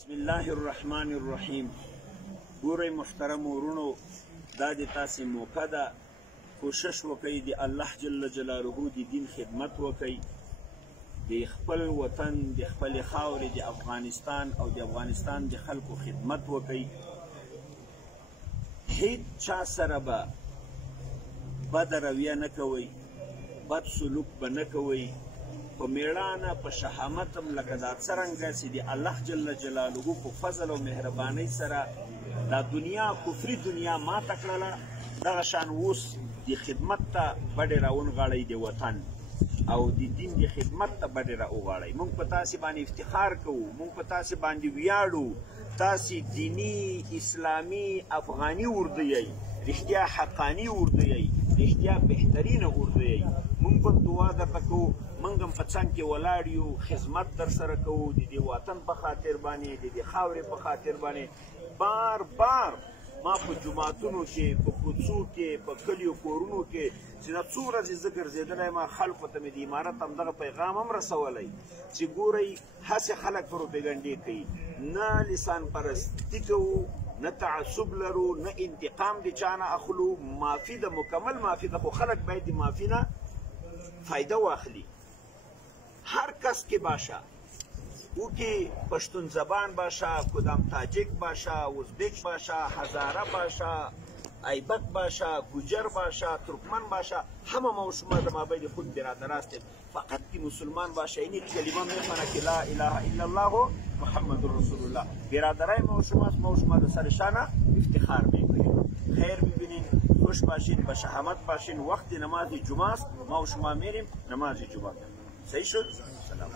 بسم الله الرحمن الرحیم. ګورئ محترم ورونو، دا د تاسې موقع ده، کوشش وکئ د الله جل جلاله د دین خدمت وکئ، د خپل وطن د خپلې خاورې د افغانستان او د افغانستان د خلکو خدمت وکئ. هیڅ چا سره به بده رویه نه کوئ، بد سلوک به نه کوئ، په میړانه په شهامت هم لکه دا څرنګه چې د الله جل جلاله په فضل او مهربانۍ سره دا دنیا کفري دنیا ماته کړله، دغه شان اوس د خدمت ته بډې راونغاړئ د وطن او د دین د خدمت ته بډې راوغاړئ. موږ په تاسې باندې افتخار کوو، موږ په تاسې باندې ویاړو. تاسې دیني اسلامي افغاني اردو یئ، رښتیا حقاني اردو یئ، رښتیا بهترینه اردو یئ. موږ به دعا درته کوو، موږ هم په څنګ کې ولاړ یو، خدمت در سره کوو د دې وطن په خاطر باندې، د دې خاورې په خاطر باندې. بار بار ما په جوماتونو کې، په کوڅو کې، په کلیو کورونو کې چې دا څو ورځې زه ګرځېدلی ما، خلکو ته مې د امارت همدغه پیغام هم رسولی چې ګورئ هسې خلک پروپیګنډې کوي، نه لسان پرستي کوو، نه تعصب لرو، نه انتقام د چا نه اخلو. معافي ده، مکمل معافي ده، خو خلک باید د معافي نه فایده واخلي. هر کس که باشه، او که پشتون زبان باشه، کدام تاجک باشه، ازبک باشه، هزاره باشه، ایبک باشه، گوجر باشه، ترکمن باشه، همه ما و شما در مابین خود برادر هستیم. فقط که مسلمان باشه، این کلمه میخونه که لا اله الا الله محمد رسول الله. برادرای ما و شما در سر شانه افتخار میکنیم. خیر ببینین، خوش باشین، به شهامت باشین. وقت نماز جمعه است، ما و شما میریم نماز جمعه. صحیح شد؟ سلام.